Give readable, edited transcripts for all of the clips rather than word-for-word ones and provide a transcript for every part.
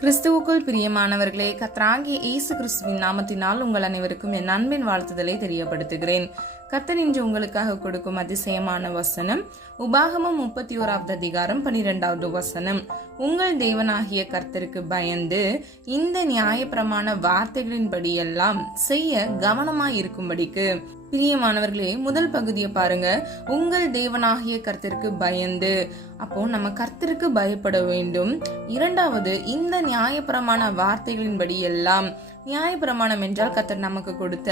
கிறிஸ்துவுக்குள் பிரியமானவர்களே, கர்த்தராகிய இயேசு கிறிஸ்துவின் நாமத்தினால் உங்கள் அனைவருக்கும் என் அன்பின் வாழ்த்துதலை தெரியப்படுத்துகிறேன். கர்த்தர் இன்று உங்களுக்காக கொடுக்கும் அதிசயமான வசனம் உபாகமம் 31வது அதிகாரம் 12வது வசனம். உங்கள் தேவனாகிய கர்த்தருக்கு பயந்து இந்த நியாயப்பிரமாண வார்த்தைகளின்படி எல்லாம் செய்ய கவனமாய் இருக்கும்படிக்கு. பிரியமானவர்களே, முதல் பகுதியை பாருங்க. உங்கள் தேவனாகிய கர்த்தருக்கு பயந்து, அப்போ நம்ம கர்த்தருக்கு பயப்பட வேண்டும். இரண்டாவது, இந்த நியாயப்பிரமாண வார்த்தைகளின்படி எல்லாம். நியாயப்பிரமாணம் என்றால் கர்த்தர் நமக்கு கொடுத்த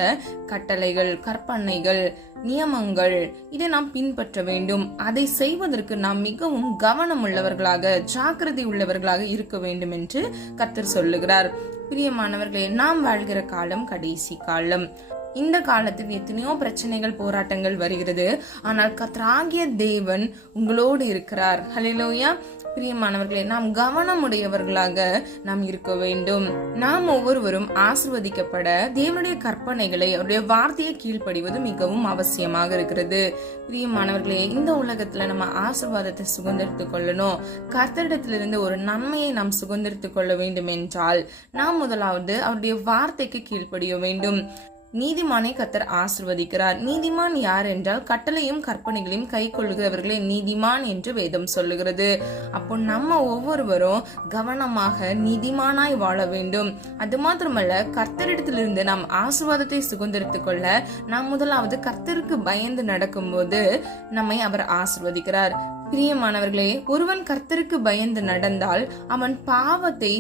கட்டளைகள், கற்பனைகள், நியமங்கள், இதை நாம் பின்பற்ற வேண்டும். அதை செய்வதற்கு நாம் மிகவும் கவனம் உள்ளவர்களாக, ஜாக்கிரதை உள்ளவர்களாக இருக்க வேண்டும் என்று கர்த்தர் சொல்லுகிறார். பிரியமானவர்களே, நாம் வாழ்கிற காலம் கடைசி காலம். இந்த காலத்தில் எத்தனையோ பிரச்சனைகள், போராட்டங்கள் வருகிறது. ஆனால் கர்த்தராகிய தேவன் உங்களோடு இருக்கிறார். ஹல்லேலூயா. பிரியமானவர்களே, நாம் கவனமுடையவர்களாக நாம் இருக்க வேண்டும். நாம் ஒவ்வொருவரும் ஆசீர்வதிக்கப்பட தேவனுடைய கற்பனைகளை, அவருடைய வார்த்தையை கீழ்ப்படிவது மிகவும் அவசியமாக இருக்கிறது. பிரியமானவர்களே, இந்த உலகத்துல நம்ம ஆசீர்வாதத்தை சுதந்திரித்துக் கொள்ளணும், கர்த்தரிடத்திலிருந்து ஒரு நன்மையை நாம் சுதந்திரித்துக் கொள்ள வேண்டும் என்றால் நாம் முதலாவது அவருடைய வார்த்தைக்கு கீழ்ப்படிய வேண்டும். நீதிமானை கர்த்தர் ஆசீர்வதிக்கிறார். நீதிமான் யார் என்றால் கட்டளையும் கற்பனைகளையும் கை கொள்கிறவர்களே நீதிமான் என்று வேதம் சொல்லுகிறது. அப்போ நம்ம ஒவ்வொருவரும் கவனமாக நீதிமானாய் வாழ வேண்டும். அது மாத்திரமல்ல, கர்த்தரிடத்திலிருந்து நாம் ஆசீர்வாதத்தை சுதந்திரித்துக் கொள்ள நாம் முதலாவது கர்த்தருக்கு பயந்து நடக்கும்போது நம்மை அவர் ஆசீர்வதிக்கிறார். பிரியமானவர்களே, ஒருவன் கர்த்தருக்கு பயந்து நடந்தால் அவன் பாவத்தை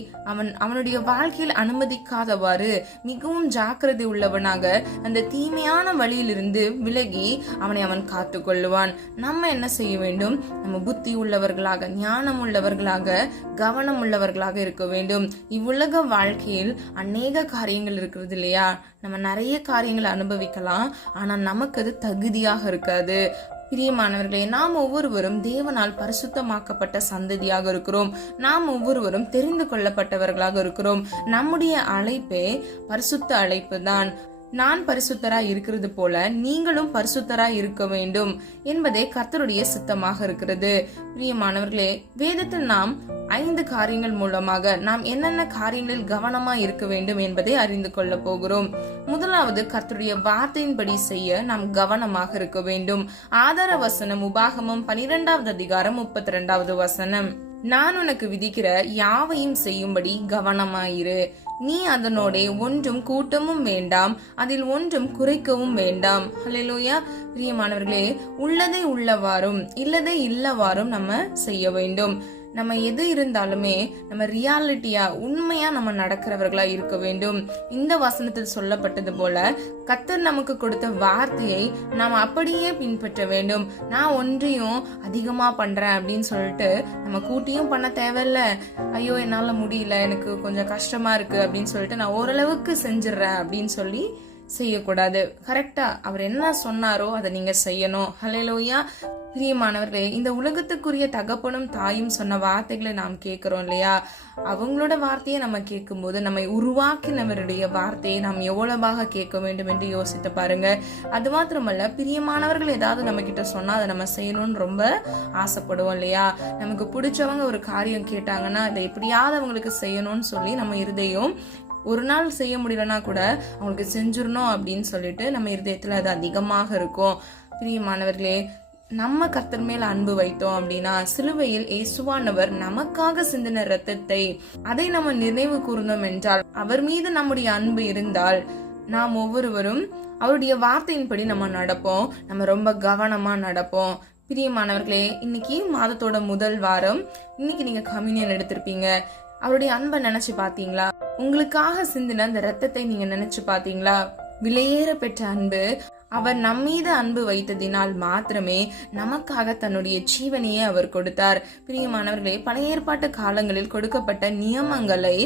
அவனுடைய வாழ்க்கையில் அனுமதிக்காதவாறு மிகவும் ஜாக்கிரதை உள்ளவனாக அந்த தீமையான வழியிலிருந்து விலகி அவன் காத்து கொள்ளுவான். நம்ம என்ன செய்ய வேண்டும்? நம்ம புத்தி உள்ளவர்களாக, ஞானம் உள்ளவர்களாக, கவனம் உள்ளவர்களாக இருக்க வேண்டும். இவ்வுலக வாழ்க்கையில் அநேக காரியங்கள் இருக்கிறது இல்லையா? நம்ம நிறைய காரியங்களை அனுபவிக்கலாம், ஆனா நமக்கு அது தகுதியாக இருக்காது. பிரியமானவர்களே, நாம் ஒவ்வொருவரும் தேவனால் பரிசுத்தமாக்கப்பட்ட சந்ததியாக இருக்கிறோம். நாம் ஒவ்வொருவரும் தெரிந்து கொள்ளப்பட்டவர்களாக இருக்கிறோம். நம்முடைய அழைப்பே பரிசுத்த அழைப்பு தான். நான் பரிசுத்தராய் இருக்கிறது போல நீங்களும் பரிசுத்தராய் இருக்க வேண்டும் என்பதே கர்த்தருடைய சித்தமாக இருக்கிறது. பிரியமானவர்களே, வேதத்தில் நாம் 5 காரியங்கள் மூலமாக நாம் என்னென்ன காரியங்களில் கவனமாய் இருக்க வேண்டும் என்பதை அறிந்து கொள்ள போகிறோம். முதலாவது, கர்த்தருடைய வார்த்தையின்படி செய்ய நாம் கவனமாக இருக்க வேண்டும். ஆதார வசனம் உபாகமம் 12வது அதிகாரம் 32வது வசனம். நான் உனக்கு விதிக்கிற யாவையும் செய்யும்படி கவனமாயிரு. நீ அதனோட ஒன்றும் கூட்டமும் வேண்டாம், அதில் ஒன்றும் குறைக்கவும் வேண்டாம். ஹல்லேலூயா. பிரியமானவர்களே, உள்ளதை உள்ளவாறும் இல்லதை இல்லவாறும் நம்ம செய்ய வேண்டும். நம்ம எது இருந்தாலுமே நம்ம ரியாலிட்டியா, உண்மையா நம்ம நடக்கிறவர்களா இருக்க வேண்டும். இந்த வசனத்தில் சொல்லப்பட்டது போல கர்த்தர் நமக்கு கொடுத்த வார்த்தையை நாம் அப்படியே பின்பற்ற வேண்டும். நான் ஒன்றையும் அதிகமா பண்றேன் அப்படின்னு சொல்லிட்டு நம்ம கூட்டியும் பண்ண தேவையில்ல. ஐயோ என்னால முடியல, எனக்கு கொஞ்சம் கஷ்டமா இருக்கு அப்படின்னு சொல்லிட்டு நான் ஓரளவுக்கு செஞ்சிடறேன் அப்படின்னு சொல்லி செய்யக்கூடாது. கரெக்டா அவர் என்ன சொன்னாரோ அதை நீங்க செய்யணும். ஹல்லேலூயா. பிரியமானவர்களே, இந்த உலகத்துக்குரிய தகப்பனும் தாயும் சொன்ன வார்த்தைகளை நாம் கேட்கிறோம் இல்லையா? அவங்களோட வார்த்தையை நம்ம கேட்கும் போது நம்மை உருவாக்கினவருடைய வார்த்தையை நாம் எவ்வளவாக கேட்க வேண்டும் என்று யோசித்து பாருங்க. அது மாத்திரமல்ல, பிரியமானவர்கள் ஏதாவது நம்ம கிட்ட சொன்னா அதை நம்ம செய்யணும்னு ரொம்ப ஆசைப்படுவோம் இல்லையா? நமக்கு பிடிச்சவங்க ஒரு காரியம் கேட்டாங்கன்னா அதை எப்படியாவது அவங்களுக்கு செய்யணும்னு சொல்லி நம்ம இருதயம், ஒரு நாள் செய்ய முடியலன்னா கூட அவங்களுக்கு செஞ்சிடணும் அப்படின்னு சொல்லிட்டு நம்ம இருதயத்துல அது அதிகமாக இருக்கும். பிரியமானவர்களே, நம்ம கர்த்தர் மேல அன்பு வைத்தோம் அப்படின்னா சிலுவையில் இயேசுவானவர் நமக்காக சிந்தின இரத்தத்தை அதை நம்ம நினைவு கூர்ந்தோம் என்றால், அவர் மீது நம்முடைய அன்பு இருந்தால் நாம் ஒவ்வொருவரும் அவருடைய வார்த்தையின்படி நம்ம நடப்போம். நம்ம ரொம்ப கவனமா நடப்போம். பிரியமானவர்களே, இன்னைக்கு மாதத்தோட முதல் வாரம். இன்னைக்கு நீங்க கம்யூனியன் எடுத்திருப்பீங்க. அவருடைய அன்பை நினைச்சு பாத்தீங்களா? உங்களுக்காக சிந்தின அந்த ரத்தத்தை நீங்க நினைச்சு பாத்தீங்களா? விலையேற பெற்ற அன்பு. அவர் நம்மீது அன்பு வைத்ததினால் மாத்திரமே நமக்காக தன்னுடைய ஜீவனையே அவர் கொடுத்தார். பிரியமானவர்களே, பழைய ஏற்பாட்டு காலங்களில் கொடுக்கப்பட்ட நியமங்களை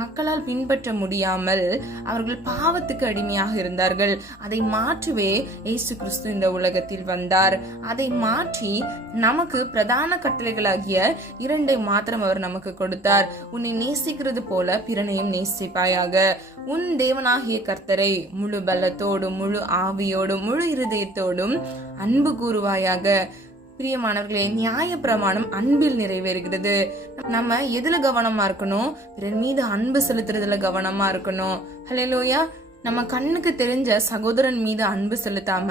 மக்களால் பின்பற்ற முடியாமல் அவர்கள் பாவத்துக்கு அடிமையாக இருந்தார்கள். அதை மாற்றவே இயேசு கிறிஸ்து இந்த உலகத்தில் வந்தார். அதை மாற்றி நமக்கு பிரதான கட்டளைகளாகிய 2 மாத்திரம் அவர் நமக்கு கொடுத்தார். உன்னை நேசிக்கிறது போல பிறனையும் நேசிப்பாயாக. உன் தேவனாகிய கர்த்தரை முழு பலத்தோடும், முழு ஆவியோடும், முழு இருதயத்தோடும் அன்பு கூறுவாயாக. பிரியமானவர்களே, நியாய பிரமாணம் அன்பில் நிறைவேறுகிறது. நம்ம எதுல கவனமா இருக்கணும்? பிறர் மீது அன்பு செலுத்துறதுல கவனமா இருக்கணும். ஹல்லேலூயா. நம்ம கண்ணுக்கு தெரிஞ்ச சகோதரன் மீது அன்பு செலுத்தாம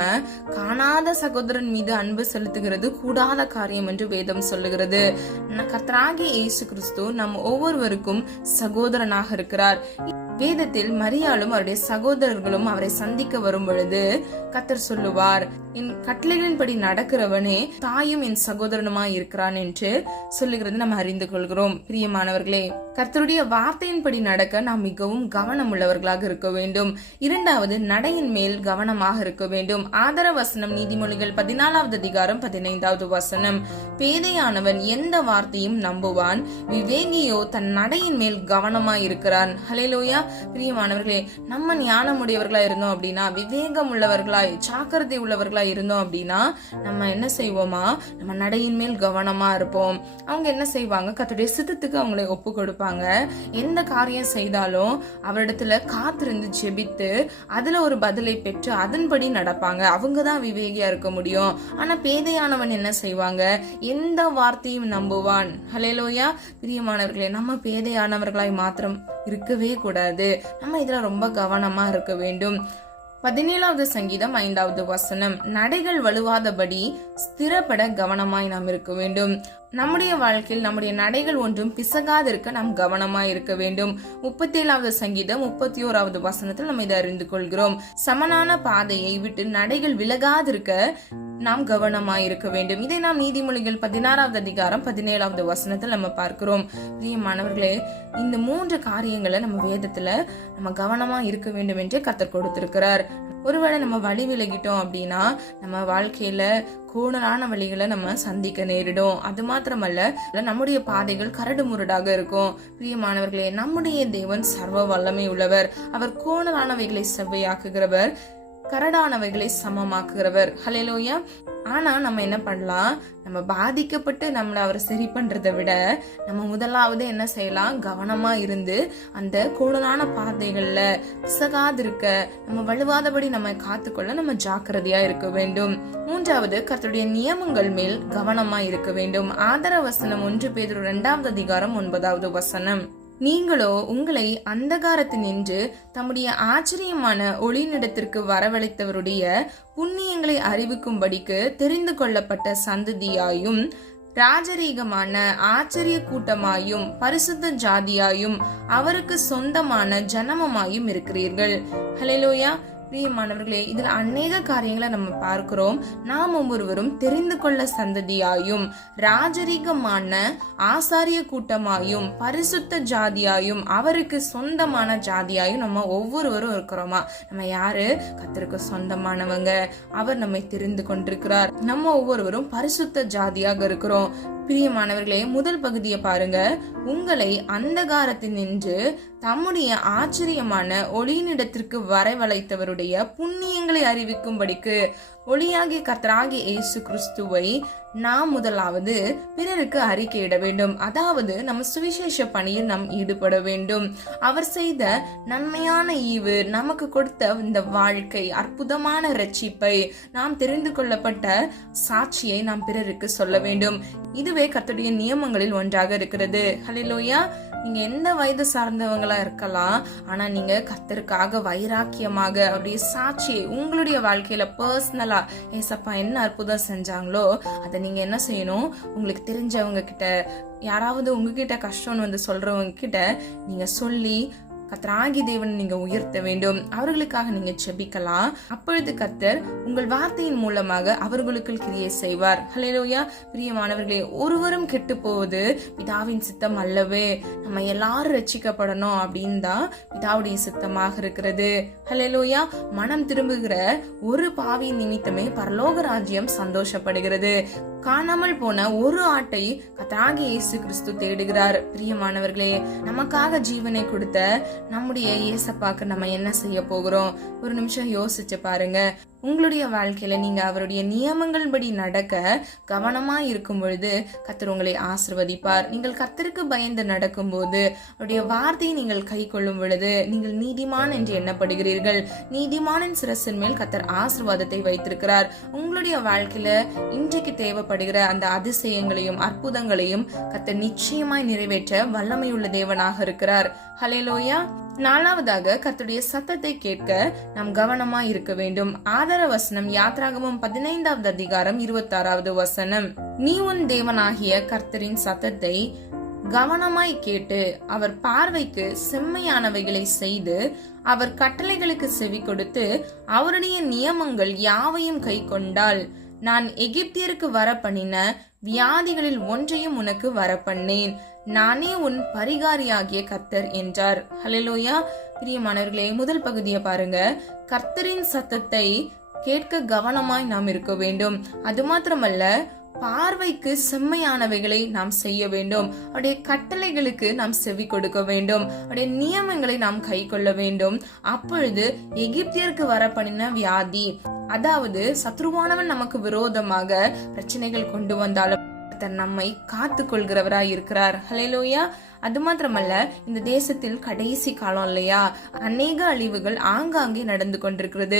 காணாத சகோதரன் மீது அன்பு செலுத்துகிறது கூடாத காரியம் என்று வேதம் சொல்லுகிறது. கர்த்தராகிய இயேசு கிறிஸ்து நம்ம ஒவ்வொருவருக்கும் சகோதரனாக இருக்கிறார். வேதத்தில் மரியாளும் அவருடைய சகோதரர்களும் அவரை சந்திக்க வரும் பொழுது கர்த்தர் சொல்லுவார், என் கட்டளைகளின்படி நடக்கிறவனே தாயும் என் சகோதரனுமாய் இருக்கிறான் என்று சொல்லுகிறது நம்ம அறிந்து கொள்கிறோம். பிரியமானவர்களே, கர்த்தருடைய வார்த்தையின்படி நடக்க நாம் மிகவும் கவனம் உள்ளவர்களாக இருக்க வேண்டும். இரண்டாவது, நடையின் மேல் கவனமாக இருக்க வேண்டும். ஆதார வசனம் நீதிமொழிகள் 14வது அதிகாரம் 15வது வசனம். பேதையானவன் எந்த வார்த்தையும் நம்புவான், விவேகியோ தன் நடையின் மேல் கவனமாய் இருக்கிறான். ஹல்லேலூயா. பிரியமானவர்களே, நம்ம ஞானமுடையவர்களா இருந்தோம் அப்படின்னா, விவேகம் உள்ளவர்களாய் ஜாக்கிரதை உள்ளவர்களாய் இருந்தோம் அப்படின்னா நம்ம என்ன செய்வோமா, நம்ம நடையின் மேல் கவனமா இருப்போம். அவங்க என்ன செய்வாங்க, கர்த்தருடைய சித்தத்துக்கு அவங்களை ஒப்பு கொடுப்பாங்க. எந்த காரியம் செய்தாலும் அவரிடத்துல காத்திருந்து ஜெபித்து அதுல ஒரு பதிலை பெற்று அதன்படி நடப்பாங்க. அவங்கதான் விவேகியா இருக்க முடியும். ஆனா பேதையானவன் என்ன செய்வாங்க, எந்த வார்த்தையும் நம்புவான். ஹல்லேலூயா. பிரியமானவர்களே, நம்ம பேதையானவர்களாய் மாத்திரம் இருக்கவே கூடாது. நம்ம இதுல ரொம்ப கவனமா இருக்க வேண்டும். 17வது சங்கீதம் 5வது வசனம். நடைகள் வலுவாதபடி ஸ்திரப்பட கவனமாய் நாம் இருக்க வேண்டும். நம்முடைய வாழ்க்கையில் நம்முடைய நடைகள் ஒன்றும் பிசகாதிருக்க நாம் கவனமாய் இருக்க வேண்டும். 37வது சங்கீதம் 31வது வசனத்தில் நம்ம இதை அறிந்து கொள்கிறோம். சமனான பாதையை விட்டு நடைகள் விலகாதிருக்க நாம் கவனமாய் இருக்க வேண்டும். இதை நாம் நீதிமொழிகள் 16வது அதிகாரம் 17வது வசனத்தில் நம்ம பார்க்கிறோம். பிரியமானவர்களே, இந்த 3 காரியங்களை நம்ம வேதத்துல நம்ம கவனமா இருக்க வேண்டும் என்று கர்த்தர் கொடுத்திருக்கிறார். ஒருவேளை நம்ம வழி விலகிட்டோம் அப்படின்னா நம்ம வாழ்க்கையில கோணலான வழிகளை நம்ம சந்திக்க நேரிடும். அது மாத்திரமல்ல, நம்முடைய பாதைகள் கரடு முரடாக இருக்கும். பிரியமானவர்களே, நம்முடைய தேவன் சர்வ வல்லமை உள்ளவர். அவர் கோணலானவைகளை செவ்வையாக்குகிறவர், கரடானவைகளை சமமாக்குகிறவர். ஹல்லேலூயா. ஆனா நம்ம என்ன பண்ணலாம், நம்ம பாதிக்கப்பட்டு நம்மளை அவர் சரி பண்றதை விட நம்ம முதலாவது என்ன செய்யலாம், கவனமா இருந்து அந்த கோணலான பாதைகள்ல பிசகாதிருக்க, நம்ம வலுவாதபடி நம்ம காத்துக்கொள்ள நம்ம ஜாக்கிரதையா இருக்க வேண்டும். மூன்றாவது, கர்த்தருடைய நியமங்கள் மேல் கவனமா இருக்க வேண்டும். ஆதார வசனம் 1 பேதுரு 2வது அதிகாரம் 9வது வசனம். நீங்களோ உங்களை அந்தகாரத்தினின்று தம்முடைய ஆச்சரியமான ஒளியினிடத்திற்கு வரவழைத்தவருடைய புண்ணியங்களை அறிவிக்கும்படிக்கு தெரிந்து கொள்ளப்பட்ட சந்ததியாயும் ராஜரீகமான ஆச்சரிய கூட்டமாயும் பரிசுத்த ஜாதியாயும் அவருக்கு சொந்தமான ஜனமுமாயும் இருக்கிறீர்கள். ஹல்லேலூயா. பிரியமானவர்களே, இதுல அநேக காரியங்களை நம்ம பார்க்கிறோம். நாம் ஒவ்வொருவரும் தெரிந்து கொள்ள சந்ததியாயும் ராஜரீகமான ஆசாரிய கூட்டமாயும் பரிசுத்த ஜாதியாயும் அவருக்கு சொந்தமான ஜாதியாயும் நம்ம ஒவ்வொருவரும் இருக்கிறோமா? நம்ம யாரு? கர்த்தருக்கு சொந்தமானவங்க. அவர் நம்மை தெரிந்து கொண்டிருக்கிறார். நம்ம ஒவ்வொருவரும் பரிசுத்த ஜாதியாக இருக்கிறோம். பிரியமானவர்களே, முதல் பகுதியை பாருங்க. உங்களை அந்தகாரத்தினின்று தம்முடைய ஆச்சரியமான ஒளியினிடத்திற்கு வரவழைத்தவருடைய புண்ணியங்களை அறிவிக்கும்படிக்கு ஒளியாகிய கர்த்தராகிய இயேசு கிறிஸ்துவை நாம் முதலாவது பிறருக்கு அறிக்கையிட வேண்டும். அதாவது நம்ம சுவிசேஷ பணியில் நாம் ஈடுபட வேண்டும். அவர் செய்த நன்மையான ஈவு, நமக்கு கொடுத்த இந்த வாழ்க்கை, அற்புதமான ரட்சிப்பை, நாம் தெரிந்து கொள்ளப்பட்ட சாட்சியை நாம் பிறருக்கு சொல்ல வேண்டும். இதுவே கர்த்தருடைய நியமங்களில் ஒன்றாக இருக்கிறது. ஹல்லேலூயா. நீங்க எந்த வயது சார்ந்தவங்களா இருக்கலாம், ஆனா நீங்க கர்த்தருக்காக வைராக்கியமாக அப்படியே சாட்சியை உங்களுடைய வாழ்க்கையில பர்சனலா ஏசப்பா என்ன அற்புதம் செஞ்சாங்களோ அதை நீங்க என்ன செய்யணும், உங்களுக்கு தெரிஞ்சவங்க கிட்ட, யாராவது உங்ககிட்ட கஷ்டம்னு வந்து சொல்றவங்க கிட்ட நீங்க சொல்லி கர்த்தராகிய தேவனை நீங்க உயர்த்த வேண்டும். அவர்களுக்காக நீங்க ஜெபிக்கலாம். அப்பொழுது கர்த்தர் உங்கள் வார்த்தையின் மூலமாக அவர்களுக்கு கிரியை செய்வார். ஹல்லேலூயா. பிரியமானவர்களே, ஒருவரும் கெட்டு போவது பிதாவின் சித்தம் அல்லவே. நம்ம எல்லாரும் ரட்சிக்கப்படணும் அப்படின்னு தான் பிதாவுடைய சித்தமாக இருக்கிறது. ஹல்லேலூயா. மனம் திரும்புகிற ஒரு பாவியின் நிமித்தமே பரலோக ராஜ்யம் சந்தோஷப்படுகிறது. காணாமல் போன ஒரு ஆட்டை கர்த்தராகிய இயேசு கிறிஸ்து தேடுகிறார். பிரியமானவர்களே, நமக்காக ஜீவனை கொடுத்த நம்முடைய இயேசப்பாக்கு நம்ம என்ன செய்ய போகிறோம்? ஒரு நிமிஷம் யோசிச்சு பாருங்க. உங்களுடைய வாழ்க்கையில நீங்க அவருடைய நியமங்கள் படி நடக்க கவனமா இருக்கும் பொழுது கர்த்தர் உங்களை ஆசீர்வதிப்பார். நீங்கள் கர்த்தருக்கு பயந்து நடக்கும் போது அவருடைய வார்த்தையை நீங்கள் கை கொள்ளும் பொழுது நீங்கள் நீதிமான் என்று எண்ணப்படுகிறீர்கள். நீதிமானின் சிரசின் மேல் கர்த்தர் ஆசீர்வாதத்தை வைத்திருக்கிறார். உங்களுடைய வாழ்க்கையில இன்றைக்கு தேவைப்படுகிற அந்த அதிசயங்களையும் அற்புதங்களையும் கர்த்தர் நிச்சயமாய் நிறைவேற்ற வல்லமையுள்ள தேவனாக இருக்கிறார். ஹல்லேலூயா. 4வதாக கர்த்தருடைய சத்தத்தை கேட்க நாம் கவனமா இருக்க வேண்டும். ஆதார வசனம் யாத்ராகமம் 15வது அதிகாரம் 26வது வசனம். நீ உன் தேவனாகிய கர்த்தரின் சத்தத்தை கவனமாய் கேட்டு அவர் பார்வைக்கு செம்மையானவைகளை செய்து அவர் கட்டளைகளுக்கு செவி கொடுத்து அவருடைய நியமங்கள் யாவையும் கை கொண்டால் நான் எகிப்தியருக்கு வர பண்ணின வியாதிகளில் ஒன்றையும் உனக்கு வரப்பண்ணேன். நானே உன் பரிகாரியாகிய கர்த்தர் என்றார். ஹல்லேலூயா. பிரியமானவர்களே, முதல் பகுதியை பாருங்க. கர்த்தரின் சத்தத்தை கேட்க கவனமாய் நாம் இருக்க வேண்டும். அது மாத்திரமல்ல, பார்வைக்கு செம்மையானவைகளை நாம் செய்ய வேண்டும். அவருடைய கட்டளைகளுக்கு நாம் செவி கொடுக்க வேண்டும். அவருடைய நியமங்களை நாம் கை கொள்ள வேண்டும். அப்பொழுது எகிப்தியருக்கு வர பண்ணின வியாதி, அதாவது சத்ருவானவன் நமக்கு விரோதமாக பிரச்சனைகள் கொண்டு வந்தாலும் நம்மை காத்து கொள்கிறவராய் இருக்கிறார். ஹல்லேலூயா. அது மாத்திரமல்ல, இந்த தேசத்தில் கடைசி காலம் இல்லையா, அநேக அழிவுகள் ஆங்காங்கே நடந்து கொண்டிருக்கிறது.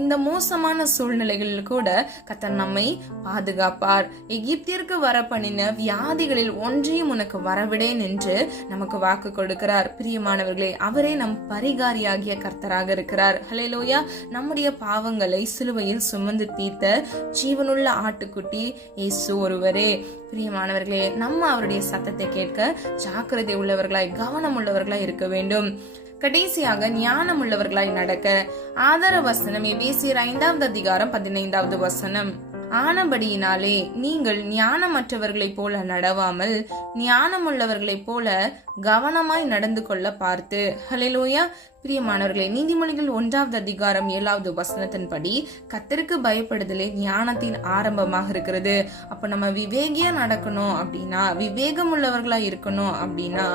இந்த மோசமான சூழ்நிலைகளில் கூட கர்த்தர் நம்மை பாதுகாப்பார். எகிப்தியருக்கு வர பண்ணின வியாதிகளில் ஒன்றையும் உனக்கு வரவிடேன் என்று நமக்கு வாக்கு கொடுக்கிறார். பிரியமானவர்களே, அவரே நம் பரிகாரியாகிய கர்த்தராக இருக்கிறார். ஹல்லேலூயா. நம்முடைய பாவங்களை சிலுவையில் சுமந்து தீர்த்த ஜீவனுள்ள ஆட்டுக்குட்டி இயேசு ஒருவரே. பிரியமானவர்களே, நம்ம அவருடைய சத்தத்தை கேட்க ஜாக்கிரதை உள்ளவர்களாய் கவனம் உள்ளவர்களாய் இருக்க வேண்டும். கடைசியாக ஞானம் உள்ளவர்களாய் நடக்க ஆதார வசனம் எபேசியர் 5வது அதிகாரம் 15வது வசனம். ஆனபடியினாலே நீங்கள் ஞானமற்றவர்களைப் போல நடவாமல் ஞானமுள்ளவர்களைப் போல கவனமாய் நடந்து கொள்ள பார்த்து. ஹல்லேலூயா. பிரியமானவர்களே, நீதிமொழிகள் 1வது அதிகாரம் 7வது வசனத்தின்படி கர்த்தருக்கு பயப்படுதலே ஞானத்தின் ஆரம்பமாக இருக்கிறது. அப்ப நம்ம விவேகியா நடக்கணும் அப்படின்னா, விவேகம் உள்ளவர்களா இருக்கணும் அப்படின்னா,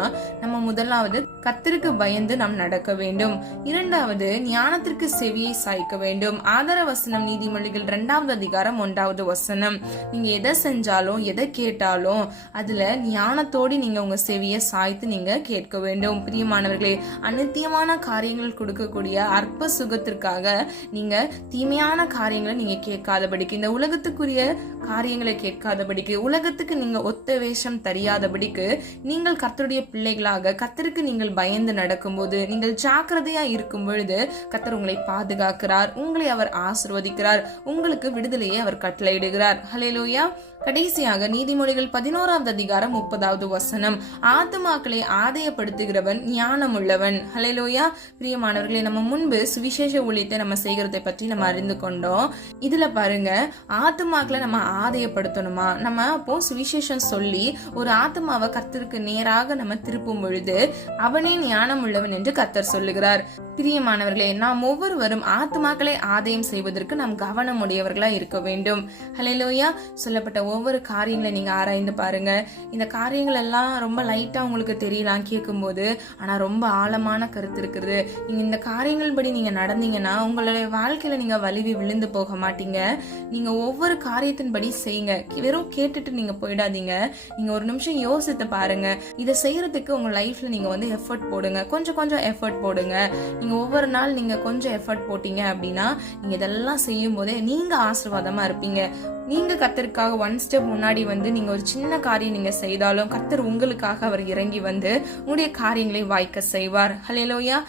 நம்ம முதலாவது கர்த்தருக்கு பயந்து நாம் நடக்க வேண்டும். இரண்டாவது, ஞானத்திற்கு செவியை சாய்க்க வேண்டும். ஆதார வசனம் நீதிமொழிகள் 2வது அதிகாரம் 1வது வசனம். நீங்க எதை செஞ்சாலும் எதை கேட்டாலும் அதுல ஞானத்தோடு நீங்க உங்க செவியை சாய்த்து நீங்க கேட்க வேண்டும். பிரியமானவர்களே, அநித்தியமான காரியங்கள் கொடுக்கக்கூடிய அற்ப சுகத்திற்காக நீங்க தீமையான காரியங்களை நீங்க கேட்காதபடிக்கு, இந்த உலகத்துக்குரிய காரியங்களை கேட்காதபடிக்கு, உலகத்துக்கு நீங்க ஒத்த வேஷம் தெரியாதபடிக்கு நீங்கள் கர்த்தருடைய பிள்ளைகளாக கர்த்தருக்கு நீங்கள் பயந்து நடக்கும்போது, நீங்கள் ஜாக்கிரதையா இருக்கும் பொழுது கர்த்தர் உங்களை பாதுகாக்கிறார், உங்களை அவர் ஆசீர்வதிக்கிறார், உங்களுக்கு விடுதலையை அவர் கட்டளையிடுகிறார். ஹல்லேலூயா. கடைசியாக நீதிமொழிகள் 11வது அதிகாரம் 30வது வசனம். ஆத்துமாக்களை ஆதாயப்படுத்துகிறவன் ஞானம் உள்ளவன். ஹல்லேலூயா. பிரியமானவர்களே, நம்ம முன்பு சுவிசேஷ ஊழியத்தை நம்ம செய்கிறதை பற்றி நம்ம அறிந்து கொண்டோம். இதுல பாருங்க, ஆத்துமாக்களை நம்ம ஆதாயப்படுத்தணுமா, நம்ம அப்போ சுவிசேஷம் சொல்லி ஒரு ஆத்துமாவை கர்த்தருக்கு நேராக நம்ம திருப்பும் பொழுது அவனே ஞானம் உள்ளவன் என்று கர்த்தர் சொல்லுகிறார். பிரியமானவர்களே, நாம் ஒவ்வொருவரும் ஆத்துமாக்களை ஆதாயம் செய்வதற்கு நாம் கவனம் உடையவர்களா இருக்க வேண்டும். ஹல்லேலூயா. சொல்லப்பட்ட ஒவ்வொரு காரியங்களை நீங்க ஆராய்ந்து பாருங்க. இந்த காரியங்கள் எல்லாம் ரொம்ப லைட்டா உங்களுக்கு தெரியலாம் கேட்கும் போது, ஆனா ரொம்ப ஆழமான கருத்து இருக்கிறது. நீங்க இந்த காரியங்கள் படி நீங்க நடந்தீங்கன்னா உங்களுடைய வாழ்க்கையில நீங்க வலிவி விழுந்து போக மாட்டீங்க. நீங்க ஒவ்வொரு காரியத்தின் படி செய்யுங்க. வெறும் கேட்டுட்டு நீங்க போயிடாதீங்க. நீங்க ஒரு நிமிஷம் யோசித்து பாருங்க. இதை செய்யறதுக்கு உங்க லைஃப்ல நீங்க எஃபர்ட் போடுங்க. கொஞ்சம் எஃபர்ட் போடுங்க. நீங்க ஒவ்வொரு நாள் நீங்க கொஞ்சம் எஃபர்ட் போட்டீங்க அப்படின்னா நீங்க இதெல்லாம் செய்யும் போதே நீங்க ஆசீர்வாதமா இருப்பீங்க. நீங்க கர்த்தருக்காக 1 ஸ்டெப் முன்னாடி நீங்க ஒரு சின்ன காரியம் நீங்க செய்தாலும் கர்த்தர் உங்களுக்காக அவர் இறங்கி உங்களுடைய காரியங்களை வாய்க்க செய்வார். ஹல்லேலூயா.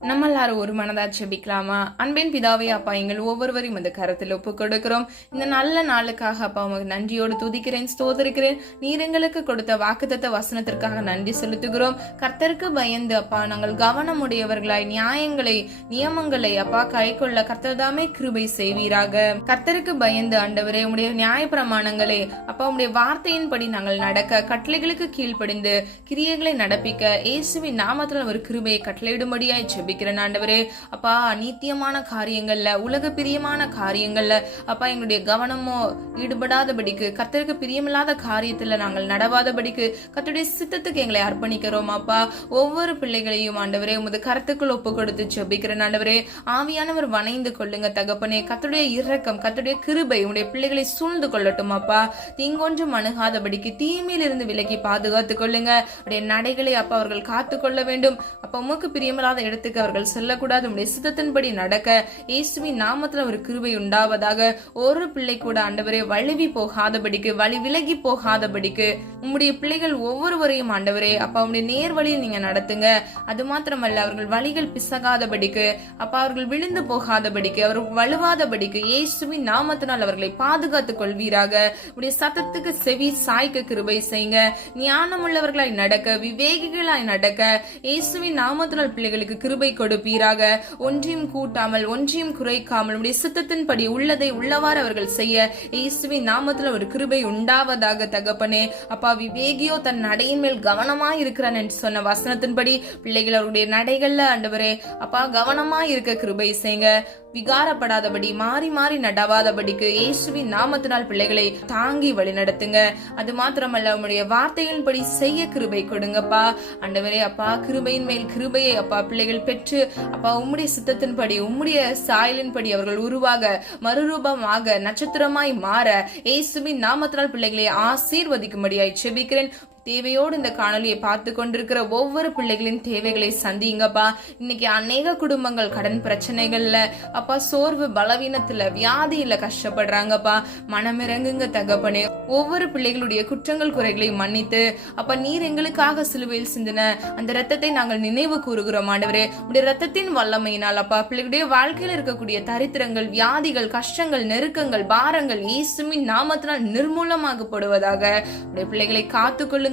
நம்ம எல்லாரும் ஒரு மனதா ஜெபிக்கலாமா? அன்பின் பிதாவே, அப்பா, எங்கள் ஒவ்வொருவரையும் இந்த கரத்தில் ஒப்பு கொடுக்கிறோம். இந்த நல்ல நாளுக்காக அப்பா உமக்கு நன்றியோடு துதிக்கிறேன், ஸ்தோத்திரிக்கிறேன். நீர் எங்களுக்கு கொடுத்த வாக்குத்தத்த வசனத்திற்காக நன்றி செலுத்துகிறோம். கர்த்தருக்கு பயந்து அப்பா நாங்கள் கவனமுடையவர்களாய் நியாயங்களை நியமங்களை அப்பா கைக்கொள்ள கர்த்தர் தாமே கிருபை செய்வீராக. கர்த்தருக்கு பயந்து ஆண்டவரே உம்முடைய நியாய பிரமாணங்களை அப்பா உம்முடைய வார்த்தையின்படி நாங்கள் நடக்க, கட்டளைகளுக்கு கீழ்ப்படிந்து கிரியைகளை நடப்பிக்க இயேசுவின் நாமத்தில் ஒரு கிருபையை கட்டளையிடும்படியாய் ஜெபிக்கிறோம். செபிக்கிறேன் ஆண்டவரே. அப்பா, அநீத்தியமான காரியங்கள்ல, உலக பிரியமான காரியங்கள்ல அப்பா எங்களுடைய கவனமோ ஈடுபடாதபடிக்கு, கர்த்தருக்கு பிரியமில்லாத காரியத்துல நாங்கள் நடவாதபடிக்கு கர்த்தருடைய சித்தத்துக்கு எங்களை அர்ப்பணிக்கிறோம் அப்பா. ஒவ்வொரு பிள்ளைகளையும் ஆண்டவரே உமது கருத்துக்குள் ஒப்பு கொடுத்து செபிக்கிறேன் ஆண்டவரே. ஆவியானவர் வணைந்து கொள்ளுங்க தகப்பனே. கர்த்தருடைய இரக்கம், கர்த்தருடைய கிருபை உடைய பிள்ளைகளை சூழ்ந்து கொள்ளட்டும் அப்பா. தீங்கொன்றும் அணுகாதபடிக்கு தீமையிலிருந்து விலகி பாதுகாத்துக் கொள்ளுங்க. உடைய நடைகளை அப்பா அவர்கள் காத்து கொள்ள வேண்டும் அப்பா. உமக்கு பிரியமில்லாத இடத்துக்கு அவர்கள் செல்லக்கூடாது. உடைய சித்தத்தின்படி நடக்க இயேசுவின் நாமத்துல ஒரு கிருபை உண்டாவதாக. ஒரு பிள்ளை கூட ஆண்டவரே வழுவி போகாதபடிக்கு, வழி விலகி போகாதபடிக்கு உம்முடைய பிள்ளைகள் ஒவ்வொருவரையும் ஆண்டவரே அப்பா உடைய நேர் வழியில் நீங்க நடத்துங்க. அது மாத்திரமல்ல, அவர்கள் வழிகள் பிசகாதபடிக்கு அப்பா, அவர்கள் விழுந்து போகாதபடிக்கு, அவர்கள் வலுவாதபடிக்கு இயேசுவின் நாமத்தினால் அவர்களை பாதுகாத்துக் கொள்வீராக. உடைய சத்தத்துக்கு செவி சாய்க்க கிருபை செய்யுங்க. ஞானம் உள்ளவர்களாய் நடக்க, விவேகிகளாய் நடக்க இயேசுவின் நாமத்தினால் பிள்ளைகளுக்கு கிருபை கொடுப்பீராக. ஒன்றையும் கூட்டாமல் ஒன்றையும் குறைக்காமல் உடைய சித்தத்தின்படி உள்ளதை உள்ளவாறு அவர்கள் செய்ய இயேசுவின் நாமத்துல ஒரு கிருபை உண்டாவதாக தகப்பனே. அப்பா, விவேகியோ தன் நடையின் மேல் கவனமாய் இருக்கிறான் என்று சொன்ன வசனத்தின்படி பிள்ளைகள் அவருடைய நடைகள்ல ஆண்டவரே அப்பா கவனமாய் இருக்க கிருபை செய்யுங்க. விகாரப்படாதபடி, மாறி மாறி நடவாதபடிக்கு இயேசுவின் நாமத்தினால் பிள்ளைகளை தாங்கி வழி நடத்துங்க. அது மாத்திரமல்ல, உம்முடைய வார்த்தைகளின்படி செய்ய கிருபை கொடுங்கப்பா ஆண்டவரே. அப்பா, கிருபையின் மேல் கிருபையை அப்பா பிள்ளைகள் பெற்று அப்பா உம்முடைய சித்தத்தின்படி, உம்முடைய சாயலின்படி அவர்கள் உருவாக, மறுரூபமாக, நட்சத்திரமாய் மாற இயேசுவின் நாமத்தினால் பிள்ளைகளை ஆசீர்வதிக்கும்படியாய் செபிக்கிறேன். தேவையோடு இந்த காணொலியை பார்த்து கொண்டிருக்கிற ஒவ்வொரு பிள்ளைகளின் தேவைகளை சந்திங்கப்பா. இன்னைக்கு அநேக குடும்பங்கள் கடன் பிரச்சனைகள்ல அப்பா, சோர்வு, பலவீனத்துல, வியாதியில கஷ்டப்படுறாங்கப்பா. மனமிறங்குங்க தகப்பனே. ஒவ்வொரு பிள்ளைகளுடைய குற்றங்கள் குறைகளை மன்னித்து அப்பா, நீர் எங்களுக்காக சிலுவையில் சிந்தின அந்த ரத்தத்தை நாங்கள் நினைவு கூறுகிறோம் ஆண்டவரே. உடைய ரத்தத்தின் வல்லமையினால் அப்பா பிள்ளைகளுடைய வாழ்க்கையில் இருக்கக்கூடிய தரித்திரங்கள், வியாதிகள், கஷ்டங்கள், நெருக்கங்கள், பாரங்கள் இயேசுவின் நாமத்தினால் நிர்மூலமாகப்படுவதாக. உடைய பிள்ளைகளை காத்துக்கொள்ளுங்க.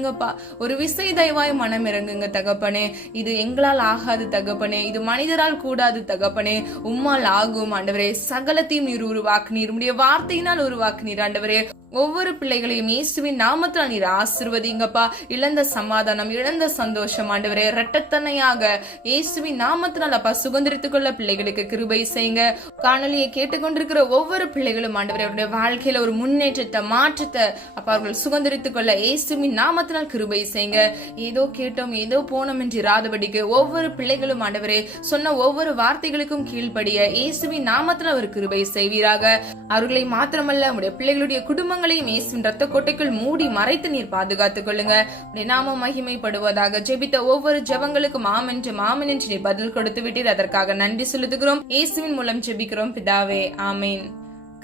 ஒரு விசை தயவாய் மனம் இறங்குங்க தகப்பனே. இது எங்களால் ஆகாது தகப்பனே, இது மனிதரால் கூடாது தகப்பனே, உம்மால் ஆகும் ஆண்டவரே. சகலத்தையும் நீர் உருவாக்குனீர், உம்முடைய வார்த்தையினால் உருவாக்குனீர் ஆண்டவரே. ஒவ்வொரு பிள்ளைகளையும் இயேசுவின் நாமத்தில் நீர் ஆசீர்வதிங்கப்பா. இழந்த சமாதானம், இழந்த சந்தோஷம் ஆண்டவரே இரட்டத்தனையாக இயேசுவின் நாமத்தினால் அப்பா சுதந்திரித்துக் கொள்ள பிள்ளைகளுக்கு கிருபை செய்யுங்க. காணொலியை கேட்டுக்கொண்டிருக்கிற ஒவ்வொரு பிள்ளைகளும் ஆண்டவரே அவருடைய வாழ்க்கையில ஒரு முன்னேற்றத்தை, மாற்றத்தை அப்பா அவர்கள் சுதந்திரித்துக் கொள்ள இயேசுவின் நாமத்தினால் கிருபை செய்யுங்க. ஏதோ கேட்டோம் ஏதோ போனோம் என்று இராதபடிக்கு ஒவ்வொரு பிள்ளைகளும் ஆண்டவரே சொன்ன ஒவ்வொரு வார்த்தைகளுக்கும் கீழ்ப்படிய இயேசுவின் நாமத்தில் அவர் கிருபை செய்வீராக. அவர்களை மாத்திரமல்ல உடைய பிள்ளைகளுடைய குடும்பங்களையும் இயேசுவின் ரத்த கோட்டைக்குள் மூடி மறைத்து நீர் பாதுகாத்துக் கொள்ளுங்க. நாம மகிமைப்படுவதாக. ஜெபித்த ஒவ்வொரு ஜெபங்களுக்கும் ஆமென் என்று நீர் பதில் கொடுத்து விட்டீர். அதற்காக நன்றி செலுத்துகிறோம். இயேசுவின் மூலம் ஜெபிக்கிறோம் பிதாவே, ஆமென்.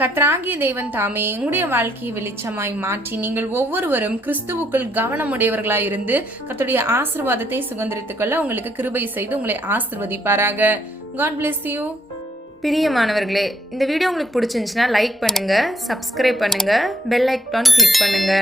கர்த்தராகிய தேவன் தாமே உங்களுடைய வாழ்க்கையை வெளிச்சமாய் மாற்றி நீங்கள் ஒவ்வொருவரும் கிறிஸ்துவுக்குள் கவனமுடையவர்களாய் இருந்து கர்த்தருடைய ஆசீர்வாதத்தை சுதந்திரித்துக் கொள்ள உங்களுக்கு கிருபை செய்து உங்களை ஆசீர்வதிப்பாராக. God bless you. பிரியமானவர்களே, இந்த வீடியோ உங்களுக்கு பிடிச்சிருந்துச்சுன்னா லைக் பண்ணுங்க, சப்ஸ்கிரைப் பண்ணுங்க, பெல் ஐகான் கிளிக் பண்ணுங்க.